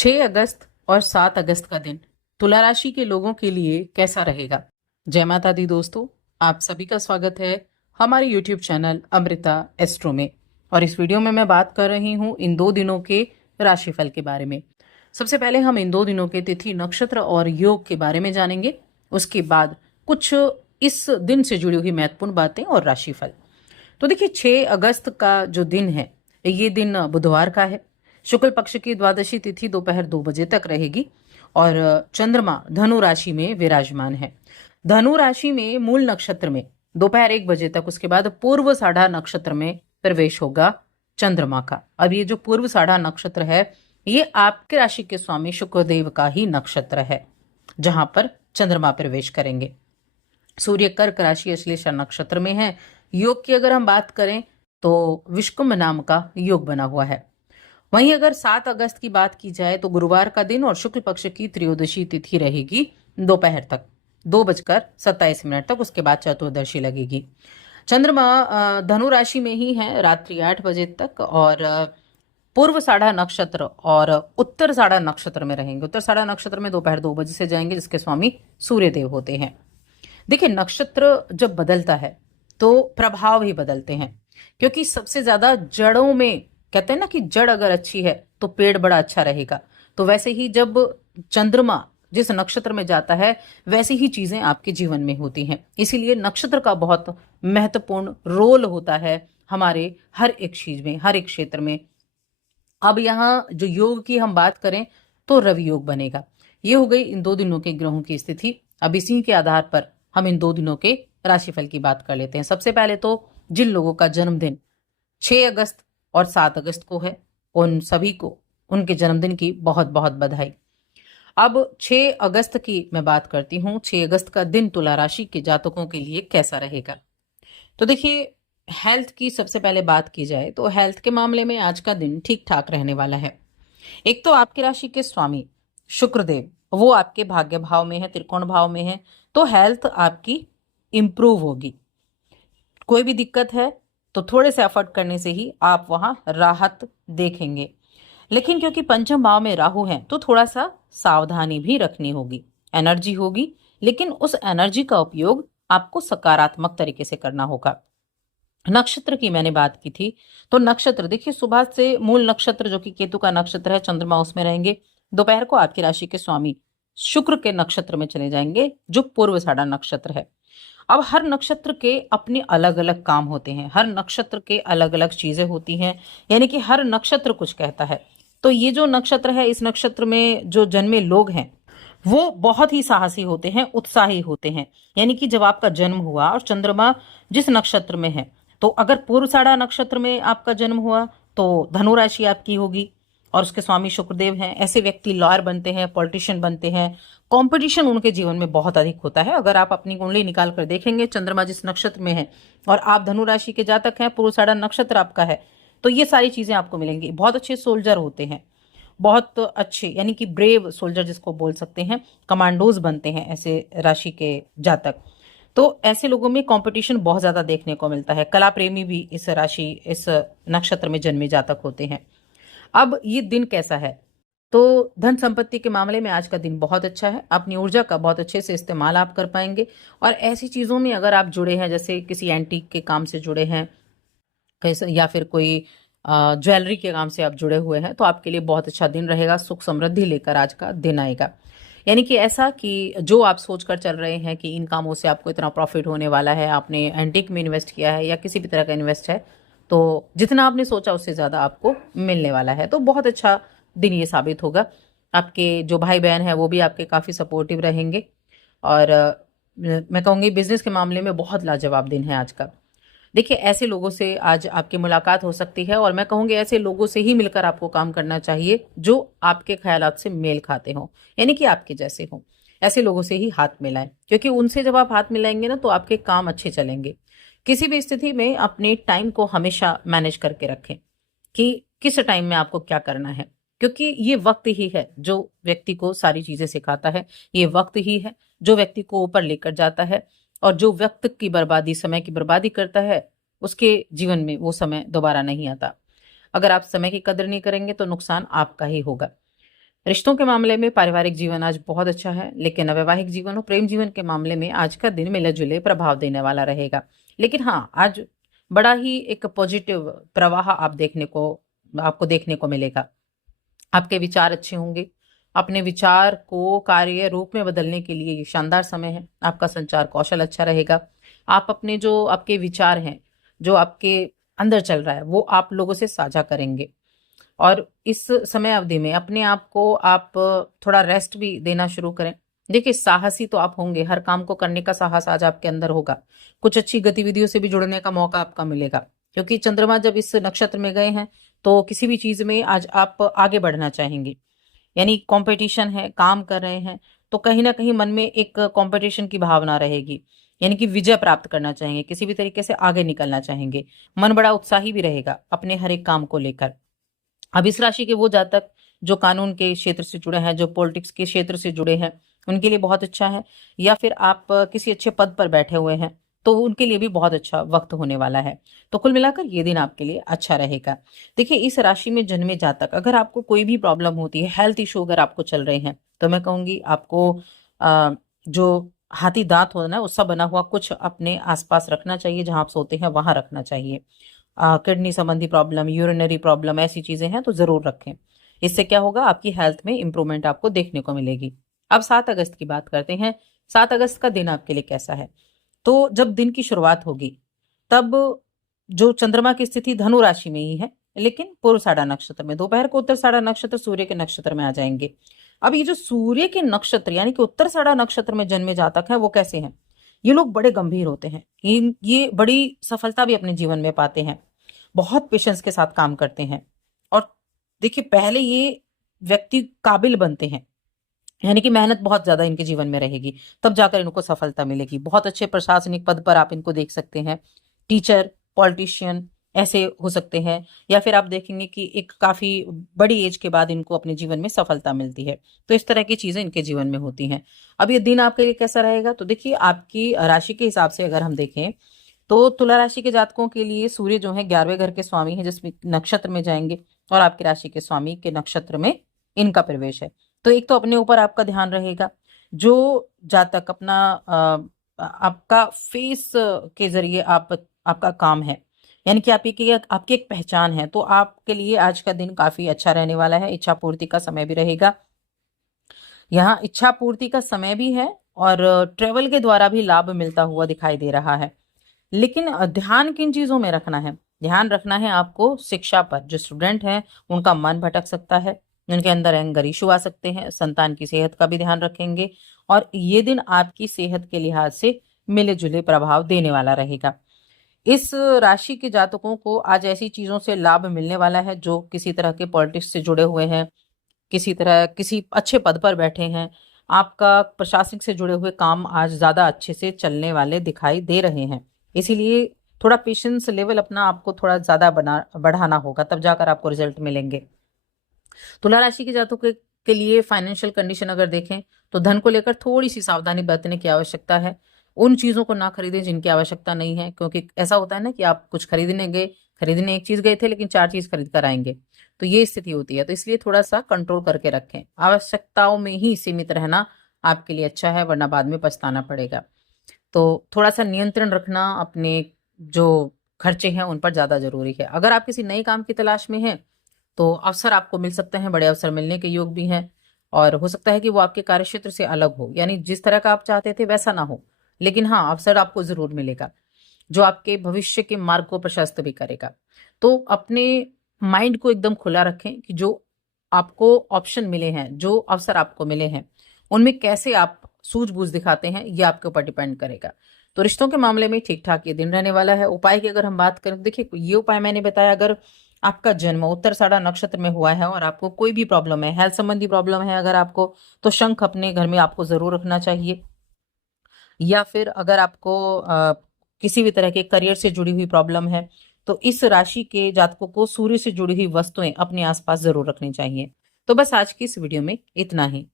6 अगस्त और 7 अगस्त का दिन तुला राशि के लोगों के लिए कैसा रहेगा। जय माता दी दोस्तों, आप सभी का स्वागत है हमारे YouTube चैनल अमृता एस्ट्रो में। और इस वीडियो में मैं बात कर रही हूँ इन 2 दिनों के राशिफल के बारे में। सबसे पहले हम इन 2 दिनों के तिथि, नक्षत्र और योग के बारे में जानेंगे। उसके बाद कुछ इस दिन से जुड़ी हुई महत्वपूर्ण बातें और राशिफल। तो देखिए, 6 अगस्त का जो दिन है, ये दिन बुधवार का है। शुक्ल पक्ष की द्वादशी तिथि दोपहर 2 बजे तक रहेगी और चंद्रमा धनु राशि में विराजमान है। धनु राशि में मूल नक्षत्र में दोपहर 1 बजे तक, उसके बाद पूर्व साढ़ा नक्षत्र में प्रवेश होगा चंद्रमा का। अब ये जो पूर्व साढ़ा नक्षत्र है, ये आपके राशि के स्वामी शुक्रदेव का ही नक्षत्र है, जहां पर चंद्रमा प्रवेश करेंगे। सूर्य कर्क राशि अश्लेषा नक्षत्र में है। योग की अगर हम बात करें तो विषकुंभ नाम का योग बना हुआ है। वहीं अगर 7 अगस्त की बात की जाए तो गुरुवार का दिन और शुक्ल पक्ष की त्रयोदशी तिथि रहेगी दोपहर तक 2:27 तक, उसके बाद चतुर्दशी लगेगी। चंद्रमा धनु राशि में ही है रात्रि 8 बजे तक और पूर्व साढ़ा नक्षत्र और उत्तर साढ़ा नक्षत्र में रहेंगे। उत्तर साढ़ा नक्षत्र में दोपहर 2 बजे से जाएंगे, जिसके स्वामी सूर्यदेव होते हैं। देखिए, नक्षत्र जब बदलता है तो प्रभाव भी बदलते हैं, क्योंकि सबसे ज्यादा जड़ों में, कहते हैं ना कि जड़ अगर अच्छी है तो पेड़ बड़ा अच्छा रहेगा। तो वैसे ही जब चंद्रमा जिस नक्षत्र में जाता है, वैसी ही चीजें आपके जीवन में होती हैं। इसीलिए नक्षत्र का बहुत महत्वपूर्ण रोल होता है हमारे हर एक चीज में, हर एक क्षेत्र में। अब यहाँ जो योग की हम बात करें तो रवि योग बनेगा। ये हो गई इन 2 दिनों के ग्रहों की स्थिति। अब इसी के आधार पर हम इन 2 दिनों के राशिफल की बात कर लेते हैं। सबसे पहले तो जिन लोगों का जन्मदिन 6 अगस्त और 7 अगस्त को है, उन सभी को उनके जन्मदिन की बहुत बहुत बधाई। अब 6 अगस्त की मैं बात करती हूँ। 6 अगस्त का दिन तुला राशि के जातकों के लिए कैसा रहेगा। तो देखिए, हेल्थ की सबसे पहले बात की जाए तो हेल्थ के मामले में आज का दिन ठीक ठाक रहने वाला है। एक तो आपकी राशि के स्वामी शुक्रदेव, वो आपके भाग्य भाव में है, त्रिकोण भाव में है, तो हेल्थ आपकी इंप्रूव होगी। कोई भी दिक्कत है तो थोड़े से एफर्ट करने से ही आप वहां राहत देखेंगे। लेकिन क्योंकि पंचम भाव में राहु है तो थोड़ा सा सावधानी भी रखनी होगी। एनर्जी होगी, लेकिन उस एनर्जी का उपयोग आपको सकारात्मक तरीके से करना होगा। नक्षत्र की मैंने बात की थी, तो नक्षत्र देखिए, सुबह से मूल नक्षत्र जो कि केतु का नक्षत्र है, चंद्रमा उसमें रहेंगे। दोपहर को आपकी राशि के स्वामी शुक्र के नक्षत्र में चले जाएंगे, जो पूर्व साढ़ा नक्षत्र है। अब हर नक्षत्र के अपने अलग अलग काम होते हैं, हर नक्षत्र के अलग अलग चीजें होती हैं, यानी कि हर नक्षत्र कुछ कहता है। तो ये जो नक्षत्र है, इस नक्षत्र में जो जन्मे लोग हैं वो बहुत ही साहसी होते हैं, उत्साही होते हैं। यानी कि जब आपका जन्म हुआ और चंद्रमा जिस नक्षत्र में है, तो अगर पूर्व साढ़ा नक्षत्र में आपका जन्म हुआ तो धनु राशि आपकी होगी और उसके स्वामी शुक्रदेव हैं। ऐसे व्यक्ति लॉयर बनते हैं, पॉलिटिशियन बनते हैं। कंपटीशन उनके जीवन में बहुत अधिक होता है। अगर आप अपनी कुंडली निकाल कर देखेंगे, चंद्रमा जिस नक्षत्र में है और आप धनु राशि के जातक हैं, पूर्व साढ़ा नक्षत्र आपका है, तो ये सारी चीजें आपको मिलेंगी। बहुत अच्छे सोल्जर होते हैं, बहुत अच्छे, यानी कि ब्रेव सोल्जर जिसको बोल सकते हैं, कमांडोज बनते हैं ऐसे राशि के जातक। तो ऐसे लोगों में कंपटीशन बहुत ज्यादा देखने को मिलता है। कला प्रेमी भी इस राशि, इस नक्षत्र में जन्मे जातक होते हैं। अब ये दिन कैसा है, तो धन संपत्ति के मामले में आज का दिन बहुत अच्छा है। अपनी ऊर्जा का बहुत अच्छे से इस्तेमाल आप कर पाएंगे। और ऐसी चीजों में अगर आप जुड़े हैं, जैसे किसी एंटीक के काम से जुड़े हैं, कैसे, या फिर कोई ज्वेलरी के काम से आप जुड़े हुए हैं, तो आपके लिए बहुत अच्छा दिन रहेगा। सुख समृद्धि लेकर आज का दिन आएगा। यानी कि ऐसा कि जो आप सोच कर चल रहे हैं कि इन कामों से आपको इतना प्रॉफिट होने वाला है, आपने एंटीक में इन्वेस्ट किया है या किसी भी तरह का इन्वेस्ट है, तो जितना आपने सोचा उससे ज़्यादा आपको मिलने वाला है। तो बहुत अच्छा दिन ये साबित होगा। आपके जो भाई बहन हैं वो भी आपके काफ़ी सपोर्टिव रहेंगे। और मैं कहूँगी बिजनेस के मामले में बहुत लाजवाब दिन है आज का। देखिए, ऐसे लोगों से आज आपकी मुलाकात हो सकती है और मैं कहूँगी ऐसे लोगों से ही मिलकर आपको काम करना चाहिए जो आपके ख्यालात से मेल खाते हों, यानी कि आपके जैसे हों। ऐसे लोगों से ही हाथ मिलाएं, क्योंकि उनसे जब आप हाथ मिलाएंगे ना, तो आपके काम अच्छे चलेंगे। किसी भी स्थिति में अपने टाइम को हमेशा मैनेज करके रखें कि किस टाइम में आपको क्या करना है, क्योंकि ये वक्त ही है जो व्यक्ति को सारी चीजें सिखाता है। ये वक्त ही है जो व्यक्ति को ऊपर लेकर जाता है। और जो वक्त की बर्बादी, समय की बर्बादी करता है, उसके जीवन में वो समय दोबारा नहीं आता। अगर आप समय की कदर नहीं करेंगे तो नुकसान आपका ही होगा। रिश्तों के मामले में पारिवारिक जीवन आज बहुत अच्छा है, लेकिन वैवाहिक जीवन और प्रेम जीवन के मामले में आज का दिन मिले जुले प्रभाव देने वाला रहेगा। लेकिन हाँ, आज बड़ा ही एक पॉजिटिव प्रवाह आपको देखने को मिलेगा। आपके विचार अच्छे होंगे। अपने विचार को कार्य रूप में बदलने के लिए ये शानदार समय है। आपका संचार कौशल अच्छा रहेगा। आप अपने जो आपके विचार हैं, जो आपके अंदर चल रहा है, वो आप लोगों से साझा करेंगे। और इस समय अवधि में अपने आप को आप थोड़ा रेस्ट भी देना शुरू करें। देखिए, साहसी तो आप होंगे, हर काम को करने का साहस आज आपके अंदर होगा। कुछ अच्छी गतिविधियों से भी जुड़ने का मौका आपका मिलेगा, क्योंकि चंद्रमा जब इस नक्षत्र में गए हैं तो किसी भी चीज में आज आप आगे बढ़ना चाहेंगे। यानी कंपटीशन है, काम कर रहे हैं तो कहीं ना कहीं मन में एक कंपटीशन की भावना रहेगी, यानी कि विजय प्राप्त करना चाहेंगे, किसी भी तरीके से आगे निकलना चाहेंगे। मन बड़ा उत्साही भी रहेगा अपने हर एक काम को लेकर। अब इस राशि के वो जातक जो कानून के क्षेत्र से जुड़े हैं, जो पॉलिटिक्स के क्षेत्र से जुड़े हैं, उनके लिए बहुत अच्छा है। या फिर आप किसी अच्छे पद पर बैठे हुए हैं तो उनके लिए भी बहुत अच्छा वक्त होने वाला है। तो कुल मिलाकर ये दिन आपके लिए अच्छा रहेगा। देखिए, इस राशि में जन्मे जातक, अगर आपको कोई भी प्रॉब्लम होती है, हेल्थ इशू अगर आपको चल रहे हैं, तो मैं कहूंगी आपको जो हाथी दांत होना है उसका बना हुआ कुछ अपने आसपास रखना चाहिए, जहां आप सोते हैं वहां रखना चाहिए। किडनी संबंधी प्रॉब्लम, यूरिनरी प्रॉब्लम, ऐसी चीजें हैं तो जरूर रखें। इससे क्या होगा, आपकी हेल्थ में इंप्रूवमेंट आपको देखने को मिलेगी। अब 7 अगस्त की बात करते हैं। 7 अगस्त का दिन आपके लिए कैसा है? तो जब दिन की शुरुआत होगी तब जो चंद्रमा की स्थिति धनु राशि में ही है, लेकिन पूर्वाषाढ़ा नक्षत्र में, दोपहर को उत्तराषाढ़ा नक्षत्र सूर्य के नक्षत्र में आ जाएंगे। अब ये जो सूर्य के नक्षत्र यानी कि उत्तराषाढ़ा नक्षत्र में जन्मे जातक है, वो कैसे हैं? ये लोग बड़े गंभीर होते हैं। ये बड़ी सफलता भी अपने जीवन में पाते हैं, बहुत पेशेंस के साथ काम करते हैं। और देखिए, पहले ये व्यक्ति काबिल बनते हैं, यानी कि मेहनत बहुत ज्यादा इनके जीवन में रहेगी, तब जाकर इनको सफलता मिलेगी। बहुत अच्छे प्रशासनिक पद पर आप इनको देख सकते हैं, टीचर, पॉलिटिशियन ऐसे हो सकते हैं। या फिर आप देखेंगे कि एक काफी बड़ी एज के बाद इनको अपने जीवन में सफलता मिलती है। तो इस तरह की चीजें इनके जीवन में होती हैं। अब ये दिन आपके लिए कैसा रहेगा? तो देखिए, आपकी राशि के हिसाब से अगर हम देखें तो तुला राशि के जातकों के लिए सूर्य जो है 11वें घर के स्वामी है, जिसमें नक्षत्र में जाएंगे, और आपकी राशि के स्वामी के नक्षत्र में इनका प्रवेश है। तो एक तो अपने ऊपर आपका ध्यान रहेगा। जो जातक अपना आपका फेस के जरिए आपका काम है, यानी कि आपकी एक पहचान है, तो आपके लिए आज का दिन काफी अच्छा रहने वाला है। इच्छा पूर्ति का समय भी रहेगा। यहाँ इच्छा पूर्ति का समय भी है और ट्रेवल के द्वारा भी लाभ मिलता हुआ दिखाई दे रहा है। लेकिन ध्यान किन चीजों में रखना है? ध्यान रखना है आपको शिक्षा पर। जो स्टूडेंट हैं उनका मन भटक सकता है, उनके अंदर एंगर इशू आ सकते हैं। संतान की सेहत का भी ध्यान रखेंगे, और ये दिन आपकी सेहत के लिहाज से मिले जुले प्रभाव देने वाला रहेगा। इस राशि के जातकों को आज ऐसी चीजों से लाभ मिलने वाला है जो किसी तरह के पॉलिटिक्स से जुड़े हुए हैं, किसी अच्छे पद पर बैठे हैं। आपका प्रशासनिक से जुड़े हुए काम आज ज्यादा अच्छे से चलने वाले दिखाई दे रहे हैं। इसीलिए थोड़ा पेशेंस लेवल अपना आपको थोड़ा ज्यादा बढ़ाना होगा, तब जाकर आपको रिजल्ट मिलेंगे। तुला राशि के जातकों के लिए फाइनेंशियल कंडीशन अगर देखें तो धन को लेकर थोड़ी सी सावधानी बरतने की आवश्यकता है। उन चीजों को ना खरीदें जिनकी आवश्यकता नहीं है, क्योंकि ऐसा होता है ना कि आप कुछ खरीदने एक चीज गए थे लेकिन 4 चीज खरीद कर आएंगे, तो ये स्थिति होती है। तो इसलिए थोड़ा सा कंट्रोल करके रखें। आवश्यकताओं में ही सीमित रहना आपके लिए अच्छा है, वरना बाद में पछताना पड़ेगा। तो थोड़ा सा नियंत्रण रखना अपने जो खर्चे हैं उन पर ज्यादा जरूरी है। अगर आप किसी नए काम की तलाश में हैं तो अवसर आपको मिल सकते हैं, बड़े अवसर मिलने के योग भी हैं। और हो सकता है कि वो आपके कार्यक्षेत्र से अलग हो, यानी जिस तरह का आप चाहते थे वैसा ना हो, लेकिन हाँ, अवसर आपको जरूर मिलेगा जो आपके भविष्य के मार्ग को प्रशस्त भी करेगा। तो अपने माइंड को एकदम खुला रखें कि जो आपको ऑप्शन मिले हैं, जो अवसर आपको मिले हैं, उनमें कैसे आप सूझबूझ दिखाते हैं, ये आपके ऊपर डिपेंड करेगा। तो रिश्तों के मामले में ठीक ठाक ये दिन रहने वाला है। उपाय की अगर हम बात करें, देखिए ये उपाय मैंने बताया, अगर आपका जन्म उत्तराषाढ़ा नक्षत्र में हुआ है और आपको कोई भी प्रॉब्लम है, हेल्थ संबंधी प्रॉब्लम है अगर आपको, तो शंख अपने घर में आपको जरूर रखना चाहिए। या फिर अगर आपको किसी भी तरह के करियर से जुड़ी हुई प्रॉब्लम है तो इस राशि के जातकों को सूर्य से जुड़ी हुई वस्तुएं अपने आसपास जरूर रखनी चाहिए। तो बस आज की इस वीडियो में इतना ही।